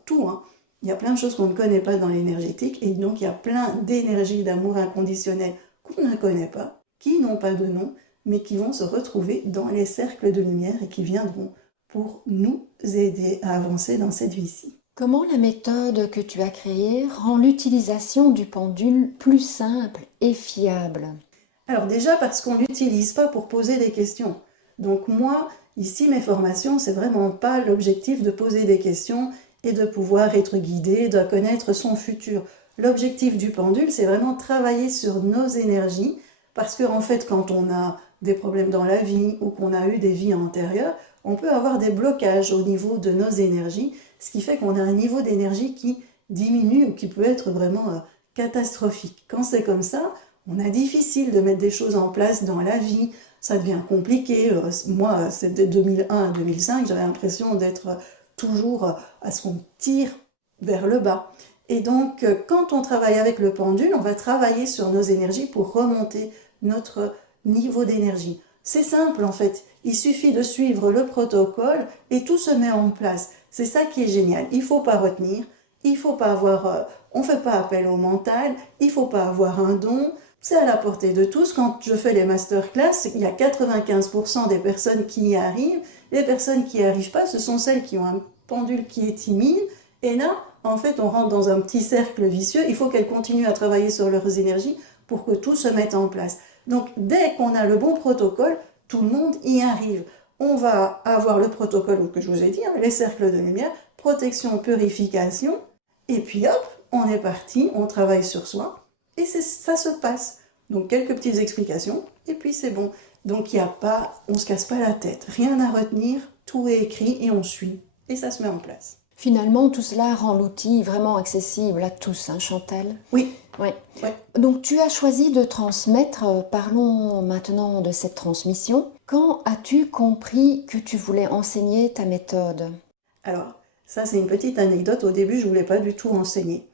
tout, hein. Il y a plein de choses qu'on ne connaît pas dans l'énergétique, et donc il y a plein d'énergies d'amour inconditionnel qu'on ne connaît pas, qui n'ont pas de nom, mais qui vont se retrouver dans les cercles de lumière et qui viendront pour nous aider à avancer dans cette vie-ci. Comment la méthode que tu as créée rend l'utilisation du pendule plus simple et fiable? Alors déjà parce qu'on ne l'utilise pas pour poser des questions. Donc moi, ici, mes formations, c'est vraiment pas l'objectif de poser des questions et de pouvoir être guidé, de connaître son futur. L'objectif du pendule, c'est vraiment travailler sur nos énergies parce que en fait, quand on a des problèmes dans la vie ou qu'on a eu des vies antérieures, on peut avoir des blocages au niveau de nos énergies, ce qui fait qu'on a un niveau d'énergie qui diminue ou qui peut être vraiment catastrophique. Quand c'est comme ça, on a difficile de mettre des choses en place dans la vie, ça devient compliqué. Moi, c'est de 2001 à 2005, j'avais l'impression d'être toujours à ce qu'on tire vers le bas. Et donc, quand on travaille avec le pendule, on va travailler sur nos énergies pour remonter notre niveau d'énergie. C'est simple en fait, il suffit de suivre le protocole et tout se met en place. C'est ça qui est génial, il ne faut pas retenir, il faut pas avoir, on ne fait pas appel au mental, il ne faut pas avoir un don, c'est à la portée de tous. Quand je fais les masterclass, il y a 95% des personnes qui y arrivent. Les personnes qui n'y arrivent pas, ce sont celles qui ont un pendule qui est timide. Et là, en fait, on rentre dans un petit cercle vicieux. Il faut qu'elles continuent à travailler sur leurs énergies pour que tout se mette en place. Donc, dès qu'on a le bon protocole, tout le monde y arrive. On va avoir le protocole que je vous ai dit, les cercles de lumière, protection, purification. Et puis hop, on est parti, on travaille sur soi. Et ça se passe. Donc quelques petites explications, et puis c'est bon. Donc il y a pas, on se casse pas la tête, rien à retenir, tout est écrit et on suit. Et ça se met en place. Finalement, tout cela rend l'outil vraiment accessible à tous, hein, Chantal? Oui. Ouais. Ouais. Donc tu as choisi de transmettre, parlons maintenant de cette transmission. Quand as-tu compris que tu voulais enseigner ta méthode? Alors, ça c'est une petite anecdote. Au début, je voulais pas du tout enseigner.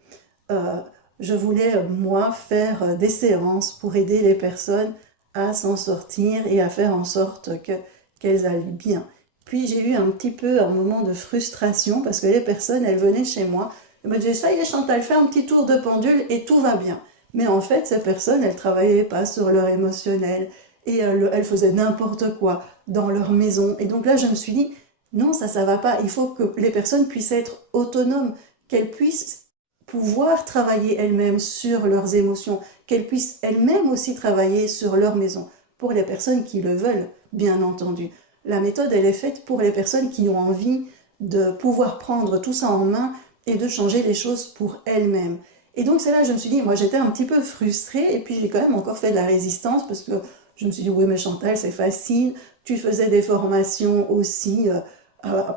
Je voulais, moi, faire des séances pour aider les personnes à s'en sortir et à faire en sorte qu'elles aillent bien. Puis j'ai eu un petit peu un moment de frustration parce que les personnes, elles venaient chez moi, elles me disaient « ça y est Chantal, fais un petit tour de pendule et tout va bien ». Mais en fait, ces personnes, elles ne travaillaient pas sur leur émotionnel et elles faisaient n'importe quoi dans leur maison. Et donc là, je me suis dit « non, ça va pas, il faut que les personnes puissent être autonomes, qu'elles puissent pouvoir travailler elles-mêmes sur leurs émotions, qu'elles puissent elles-mêmes aussi travailler sur leur maison, pour les personnes qui le veulent, bien entendu. La méthode, elle est faite pour les personnes qui ont envie de pouvoir prendre tout ça en main et de changer les choses pour elles-mêmes. Et donc c'est là que je me suis dit, moi j'étais un petit peu frustrée, et puis j'ai quand même encore fait de la résistance, parce que je me suis dit, oui mais Chantal, c'est facile, tu faisais des formations aussi,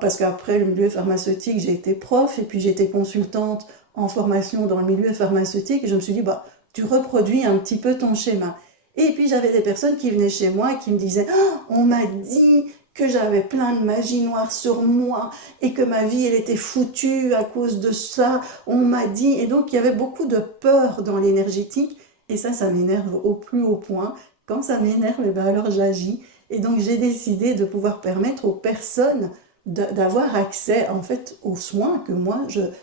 parce qu'après le milieu pharmaceutique, j'ai été prof, et puis j'ai été consultante en formation dans le milieu pharmaceutique, et je me suis dit, bah, tu reproduis un petit peu ton schéma. Et puis j'avais des personnes qui venaient chez moi et qui me disaient oh, « on m'a dit que j'avais plein de magie noire sur moi et que ma vie elle était foutue à cause de ça, on m'a dit ». Et donc il y avait beaucoup de peur dans l'énergétique, et ça m'énerve au plus haut point. Quand ça m'énerve, ben alors j'agis. Et donc j'ai décidé de pouvoir permettre aux personnes d'avoir accès en fait aux soins que moi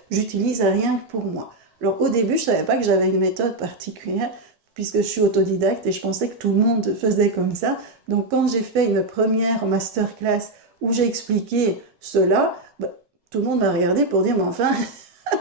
j'utilise rien que pour moi. Alors au début je savais pas que j'avais une méthode particulière puisque je suis autodidacte et je pensais que tout le monde faisait comme ça. Donc quand j'ai fait une première masterclass où j'ai expliqué cela, bah, tout le monde m'a regardé pour dire mais enfin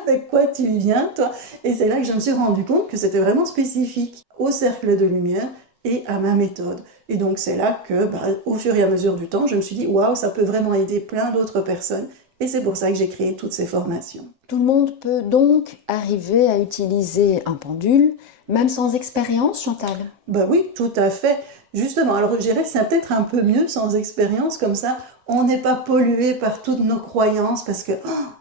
avec quoi tu viens toi? Et c'est là que je me suis rendu compte que c'était vraiment spécifique au cercle de lumière et à ma méthode. Et donc c'est là que, bah, au fur et à mesure du temps, je me suis dit, waouh, ça peut vraiment aider plein d'autres personnes. Et c'est pour ça que j'ai créé toutes ces formations. Tout le monde peut donc arriver à utiliser un pendule, même sans expérience, Chantal? Bah oui, tout à fait. Justement, alors je dirais que c'est peut-être un peu mieux sans expérience, comme ça on n'est pas pollué par toutes nos croyances, parce que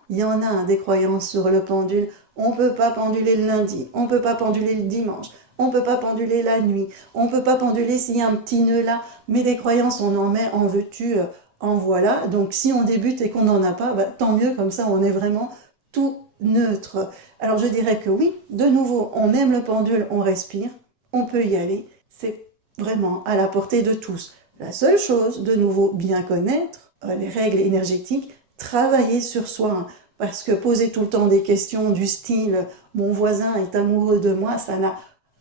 il y en a hein, des croyances sur le pendule. On ne peut pas penduler le lundi, on ne peut pas penduler le dimanche, on ne peut pas penduler la nuit, on ne peut pas penduler s'il y a un petit nœud là, mais des croyances on en met, en veux-tu, en voilà. Donc si on débute et qu'on n'en a pas, bah, tant mieux, comme ça on est vraiment tout neutre. Alors je dirais que oui, de nouveau, on aime le pendule, on respire, on peut y aller, c'est vraiment à la portée de tous. La seule chose, de nouveau, bien connaître les règles énergétiques, travailler sur soi, parce que poser tout le temps des questions du style « mon voisin est amoureux de moi », ça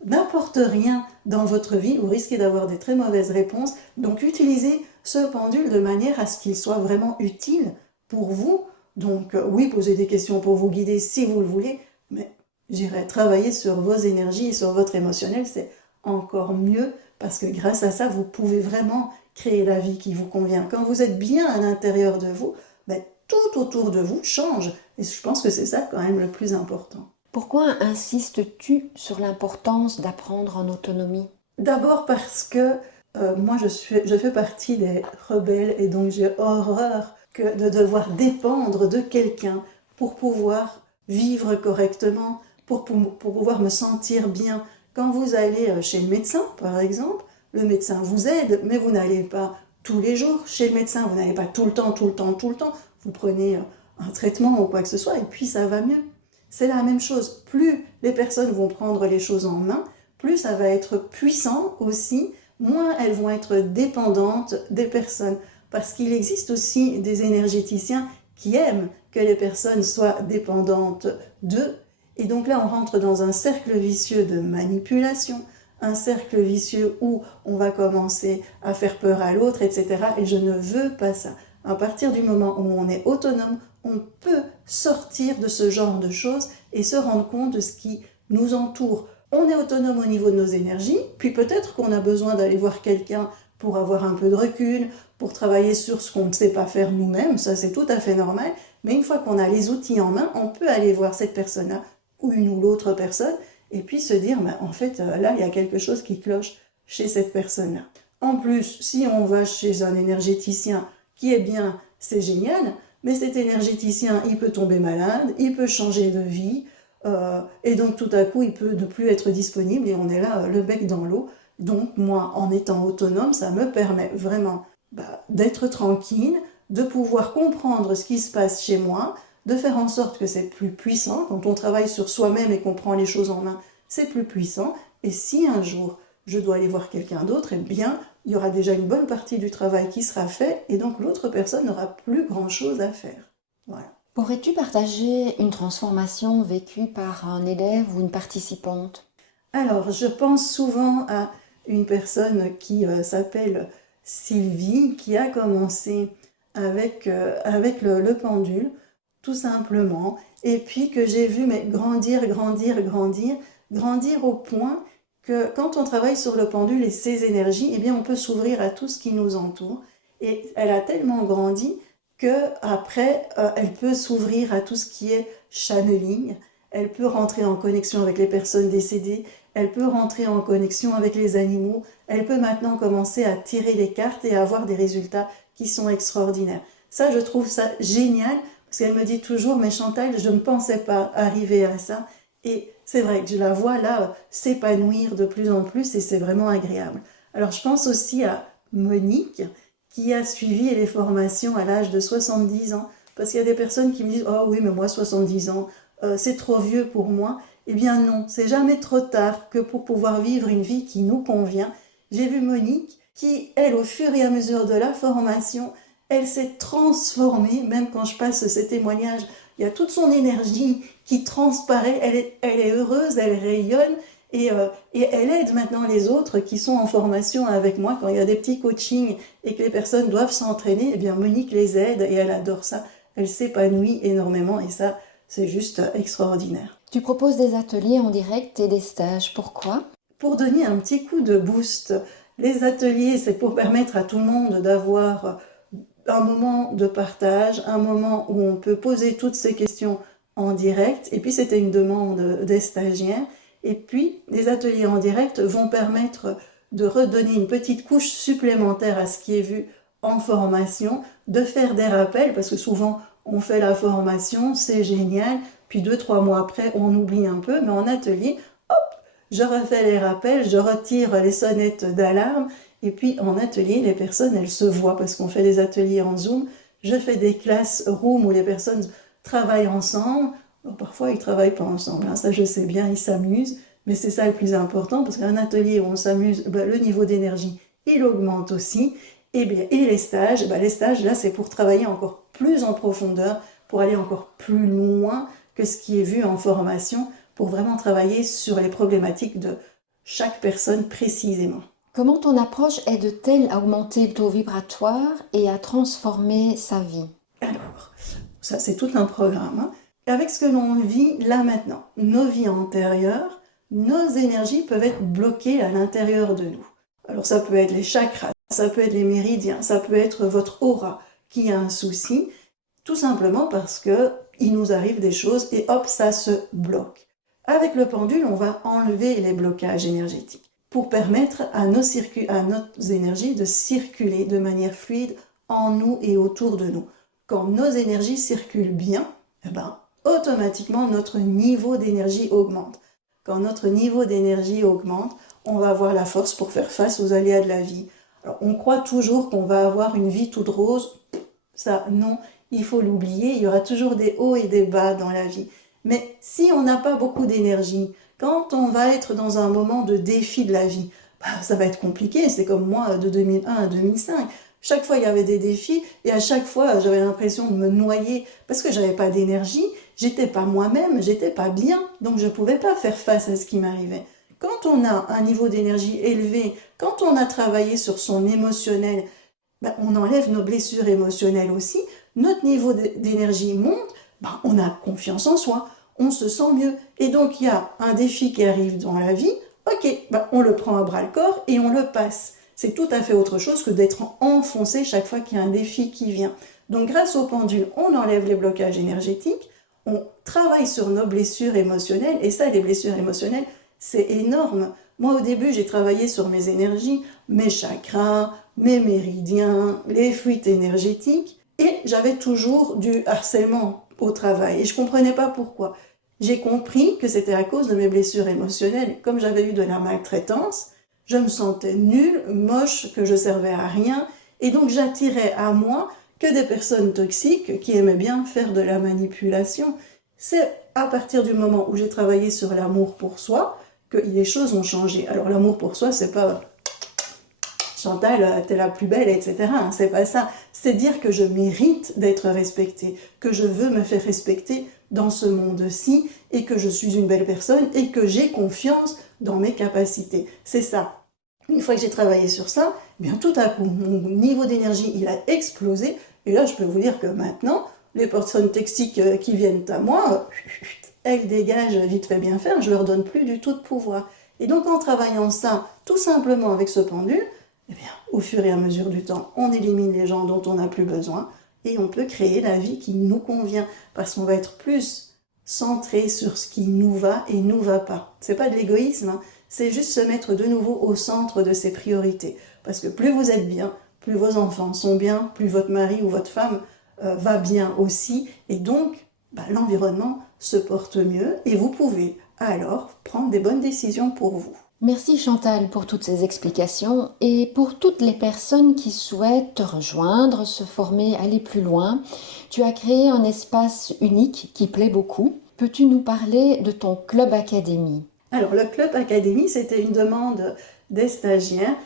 n'apporte rien dans votre vie, vous risquez d'avoir des très mauvaises réponses. Donc utilisez ce pendule de manière à ce qu'il soit vraiment utile pour vous Donc oui, posez des questions pour vous guider si vous le voulez, mais j'irai travailler sur vos énergies et sur votre émotionnel, c'est encore mieux parce que grâce à ça, vous pouvez vraiment créer la vie qui vous convient. Quand vous êtes bien à l'intérieur de vous, ben, tout autour de vous change. Et je pense que c'est ça quand même le plus important. Pourquoi insistes-tu sur l'importance d'apprendre en autonomie? D'abord parce que moi, je fais partie des rebelles et donc j'ai horreur de devoir dépendre de quelqu'un pour pouvoir vivre correctement, pour pouvoir me sentir bien. Quand vous allez chez le médecin, par exemple, le médecin vous aide, mais vous n'allez pas tous les jours chez le médecin, vous n'allez pas tout le temps. Vous prenez un traitement ou quoi que ce soit et puis ça va mieux. C'est la même chose. Plus les personnes vont prendre les choses en main, plus ça va être puissant aussi, moins elles vont être dépendantes des personnes. Parce qu'il existe aussi des énergéticiens qui aiment que les personnes soient dépendantes d'eux. Et donc là, on rentre dans un cercle vicieux de manipulation, un cercle vicieux où on va commencer à faire peur à l'autre, etc. Et je ne veux pas ça. À partir du moment où on est autonome, on peut sortir de ce genre de choses et se rendre compte de ce qui nous entoure. On est autonome au niveau de nos énergies, puis peut-être qu'on a besoin d'aller voir quelqu'un pour avoir un peu de recul, pour travailler sur ce qu'on ne sait pas faire nous-mêmes, ça c'est tout à fait normal, mais une fois qu'on a les outils en main, on peut aller voir cette personne-là, ou une ou l'autre personne, et puis se dire, en fait, là, il y a quelque chose qui cloche chez cette personne-là. En plus, si on va chez un énergéticien qui est bien, c'est génial, mais cet énergéticien, il peut tomber malade, il peut changer de vie, et donc tout à coup, il peut ne plus être disponible, et on est là, le bec dans l'eau. Donc moi, en étant autonome, ça me permet vraiment d'être tranquille, de pouvoir comprendre ce qui se passe chez moi, de faire en sorte que c'est plus puissant. Quand on travaille sur soi-même et qu'on prend les choses en main, c'est plus puissant. Et si un jour, je dois aller voir quelqu'un d'autre, eh bien, il y aura déjà une bonne partie du travail qui sera fait, et donc l'autre personne n'aura plus grand-chose à faire. Voilà. Pourrais-tu partager une transformation vécue par un élève ou une participante? Alors, je pense souvent à une personne qui s'appelle Sylvie, qui a commencé avec le pendule, tout simplement, et puis que j'ai vu grandir au point que quand on travaille sur le pendule et ses énergies, eh bien, on peut s'ouvrir à tout ce qui nous entoure. Et elle a tellement grandi que après, elle peut s'ouvrir à tout ce qui est channeling. Elle peut rentrer en connexion avec les personnes décédées. Elle peut rentrer en connexion avec les animaux. Elle peut maintenant commencer à tirer les cartes et avoir des résultats qui sont extraordinaires. Ça, je trouve ça génial parce qu'elle me dit toujours, mais Chantal, je ne pensais pas arriver à ça. Et c'est vrai que je la vois là s'épanouir de plus en plus et c'est vraiment agréable. Alors, je pense aussi à Monique qui a suivi les formations à l'âge de 70 ans. Parce qu'il y a des personnes qui me disent « Oh oui, mais moi, 70 ans, c'est trop vieux pour moi. » Eh bien non, c'est jamais trop tard que pour pouvoir vivre une vie qui nous convient. J'ai vu Monique qui, elle, au fur et à mesure de la formation, elle s'est transformée, même quand je passe ces témoignages, il y a toute son énergie qui transparaît, elle est heureuse, elle rayonne, et elle aide maintenant les autres qui sont en formation avec moi. Quand il y a des petits coachings et que les personnes doivent s'entraîner, eh bien Monique les aide et elle adore ça. Elle s'épanouit énormément et ça, c'est juste extraordinaire. Tu proposes des ateliers en direct et des stages. Pourquoi? Pour donner un petit coup de boost, les ateliers, c'est pour permettre à tout le monde d'avoir un moment de partage, un moment où on peut poser toutes ces questions en direct. Et puis, c'était une demande des stagiaires. Et puis, les ateliers en direct vont permettre de redonner une petite couche supplémentaire à ce qui est vu en formation, de faire des rappels, parce que souvent, on fait la formation, c'est génial, puis 2-3 mois après, on oublie un peu, mais en atelier, hop, je refais les rappels, je retire les sonnettes d'alarme, et puis en atelier, les personnes, elles se voient, parce qu'on fait des ateliers en Zoom, je fais des classes room où les personnes travaillent ensemble. Parfois, ils ne travaillent pas ensemble, ça je sais bien, ils s'amusent, mais c'est ça le plus important, parce qu'un atelier où on s'amuse, le niveau d'énergie, il augmente aussi. Et les stages, là, c'est pour travailler encore plus en profondeur, pour aller encore plus loin que ce qui est vu en formation, pour vraiment travailler sur les problématiques de chaque personne précisément. Comment ton approche aide-t-elle à augmenter le taux vibratoire et à transformer sa vie? Alors, Ça, c'est tout un programme. Hein. Et avec ce que l'on vit là maintenant, nos vies antérieures, nos énergies peuvent être bloquées à l'intérieur de nous. Alors ça peut être les chakras, ça peut être les méridiens, ça peut être votre aura qui a un souci, tout simplement parce que il nous arrive des choses et hop, ça se bloque. Avec le pendule, on va enlever les blocages énergétiques pour permettre à nos énergies de circuler de manière fluide en nous et autour de nous. Quand nos énergies circulent bien, eh ben, automatiquement notre niveau d'énergie augmente. Quand notre niveau d'énergie augmente, on va avoir la force pour faire face aux aléas de la vie. Alors, on croit toujours qu'on va avoir une vie toute rose. Ça, non, il faut l'oublier. Il y aura toujours des hauts et des bas dans la vie. Mais si on n'a pas beaucoup d'énergie, quand on va être dans un moment de défi de la vie, ça va être compliqué. C'est comme moi de 2001 à 2005. Chaque fois, il y avait des défis et à chaque fois, j'avais l'impression de me noyer parce que j'avais pas d'énergie, j'étais pas moi-même, j'étais pas bien, donc je pouvais pas faire face à ce qui m'arrivait. Quand on a un niveau d'énergie élevé, quand on a travaillé sur son émotionnel, on enlève nos blessures émotionnelles aussi, notre niveau d'énergie monte, on a confiance en soi, on se sent mieux. Et donc, il y a un défi qui arrive dans la vie, ok, on le prend à bras-le-corps et on le passe. C'est tout à fait autre chose que d'être enfoncé chaque fois qu'il y a un défi qui vient. Donc, grâce au pendule, on enlève les blocages énergétiques, on travaille sur nos blessures émotionnelles, et ça, les blessures émotionnelles, c'est énorme. Moi, au début, j'ai travaillé sur mes énergies, mes chakras, mes méridiens, les fuites énergétiques, et j'avais toujours du harcèlement au travail, et je comprenais pas pourquoi. J'ai compris que c'était à cause de mes blessures émotionnelles. Comme j'avais eu de la maltraitance, je me sentais nulle, moche, que je servais à rien, et donc j'attirais à moi que des personnes toxiques qui aimaient bien faire de la manipulation. C'est à partir du moment où j'ai travaillé sur l'amour pour soi que les choses ont changé. Alors l'amour pour soi, c'est pas Chantal, t'es la plus belle, etc. C'est pas ça. C'est dire que je mérite d'être respectée, que je veux me faire respecter dans ce monde-ci et que je suis une belle personne et que j'ai confiance dans mes capacités. C'est ça. Une fois que j'ai travaillé sur ça, tout à coup, mon niveau d'énergie, il a explosé. Et là, je peux vous dire que maintenant, les personnes toxiques qui viennent à moi, elles dégagent vite fait bien faire, je leur donne plus du tout de pouvoir. Et donc, en travaillant ça, tout simplement avec ce pendule, au fur et à mesure du temps, on élimine les gens dont on n'a plus besoin et on peut créer la vie qui nous convient parce qu'on va être plus centré sur ce qui nous va et nous va pas. C'est pas de l'égoïsme, hein. C'est juste se mettre de nouveau au centre de ses priorités. Parce que plus vous êtes bien, plus vos enfants sont bien, plus votre mari ou votre femme va bien aussi. Et donc, l'environnement se porte mieux et vous pouvez alors prendre des bonnes décisions pour vous. Merci Chantal pour toutes ces explications et pour toutes les personnes qui souhaitent te rejoindre, se former, aller plus loin. Tu as créé un espace unique qui plaît beaucoup. Peux-tu nous parler de ton Club Académie ? Alors, le Club Académie, c'était une demande des stagiaires.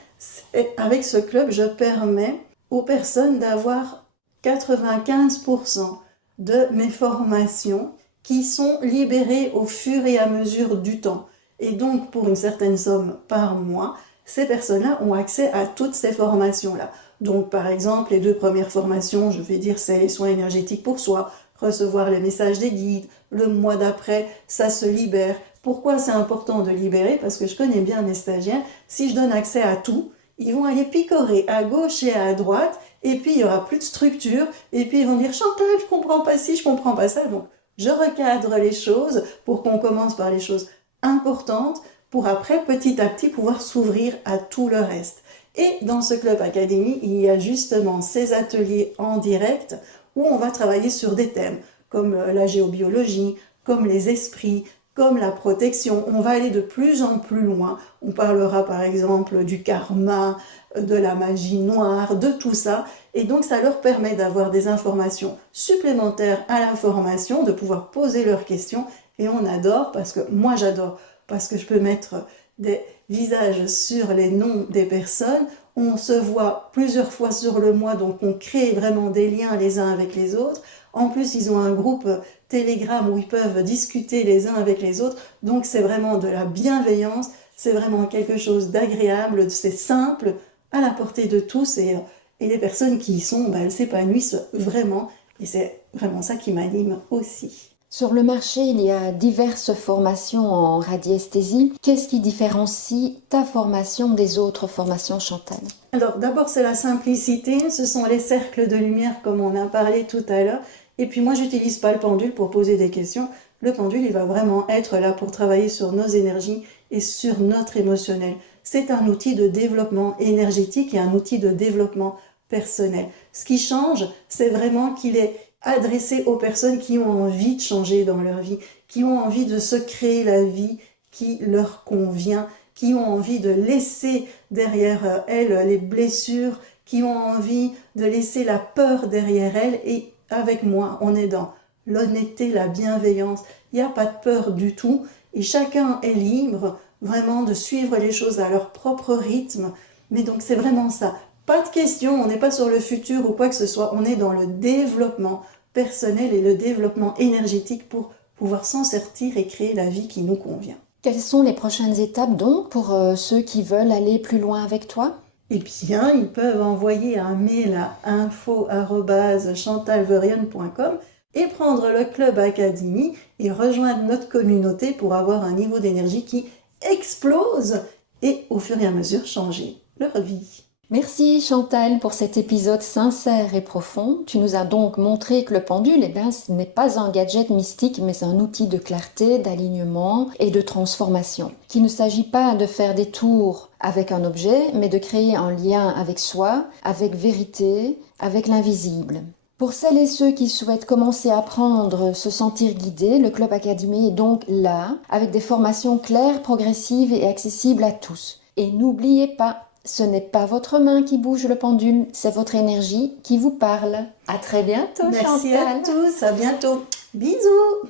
Avec ce club, je permets aux personnes d'avoir 95% de mes formations qui sont libérées au fur et à mesure du temps. Et donc, pour une certaine somme par mois, ces personnes-là ont accès à toutes ces formations-là. Donc, par exemple, les 2 premières formations, je vais dire, c'est les soins énergétiques pour soi, recevoir les messages des guides. Le mois d'après, ça se libère. Pourquoi c'est important de libérer ? Parce que je connais bien mes stagiaires. Si je donne accès à tout, ils vont aller picorer à gauche et à droite, et puis il n'y aura plus de structure, et puis ils vont dire « Chantal, je comprends pas ci, je comprends pas ça ». Donc, je recadre les choses pour qu'on commence par les choses importantes, pour après, petit à petit, pouvoir s'ouvrir à tout le reste. Et dans ce Club Académie, il y a justement ces ateliers en direct où on va travailler sur des thèmes comme la géobiologie, comme les esprits, comme la protection. On va aller de plus en plus loin. On parlera par exemple du karma, de la magie noire, de tout ça. Et donc ça leur permet d'avoir des informations supplémentaires à la formation, de pouvoir poser leurs questions. Et on adore, parce que moi j'adore, parce que je peux mettre des visages sur les noms des personnes. On se voit plusieurs fois sur le mois, donc on crée vraiment des liens les uns avec les autres. En plus, ils ont un groupe Telegram où ils peuvent discuter les uns avec les autres. Donc, c'est vraiment de la bienveillance. C'est vraiment quelque chose d'agréable. C'est simple, à la portée de tous. Et les personnes qui y sont, elles s'épanouissent vraiment. Et c'est vraiment ça qui m'anime aussi. Sur le marché, il y a diverses formations en radiesthésie. Qu'est-ce qui différencie ta formation des autres formations, Chantal? Alors d'abord c'est la simplicité, ce sont les cercles de lumière comme on a parlé tout à l'heure. Et puis moi j'utilise pas le pendule pour poser des questions. Le pendule il va vraiment être là pour travailler sur nos énergies et sur notre émotionnel. C'est un outil de développement énergétique et un outil de développement personnel. Ce qui change, c'est vraiment qu'il est adressé aux personnes qui ont envie de changer dans leur vie, qui ont envie de se créer la vie qui leur convient, qui ont envie de laisser derrière elles les blessures, qui ont envie de laisser la peur derrière elles. Et avec moi, on est dans l'honnêteté, la bienveillance. Il n'y a pas de peur du tout et chacun est libre vraiment de suivre les choses à leur propre rythme. Mais donc c'est vraiment ça. Pas de questions, on n'est pas sur le futur ou quoi que ce soit, on est dans le développement personnel et le développement énergétique pour pouvoir s'en sortir et créer la vie qui nous convient. Quelles sont les prochaines étapes donc pour ceux qui veulent aller plus loin avec toi? Eh bien, ils peuvent envoyer un mail à info@chantalverion.com et prendre le Club Academy et rejoindre notre communauté pour avoir un niveau d'énergie qui explose et au fur et à mesure changer leur vie. Merci Chantal pour cet épisode sincère et profond. Tu nous as donc montré que le pendule, ce n'est pas un gadget mystique, mais un outil de clarté, d'alignement et de transformation. Qu'il ne s'agit pas de faire des tours avec un objet, mais de créer un lien avec soi, avec vérité, avec l'invisible. Pour celles et ceux qui souhaitent commencer à apprendre, se sentir guidés, le Club Academy est donc là, avec des formations claires, progressives et accessibles à tous. Et n'oubliez pas, ce n'est pas votre main qui bouge le pendule, c'est votre énergie qui vous parle. À très bientôt, Merci Chantal. à tous, à bientôt. Bisous.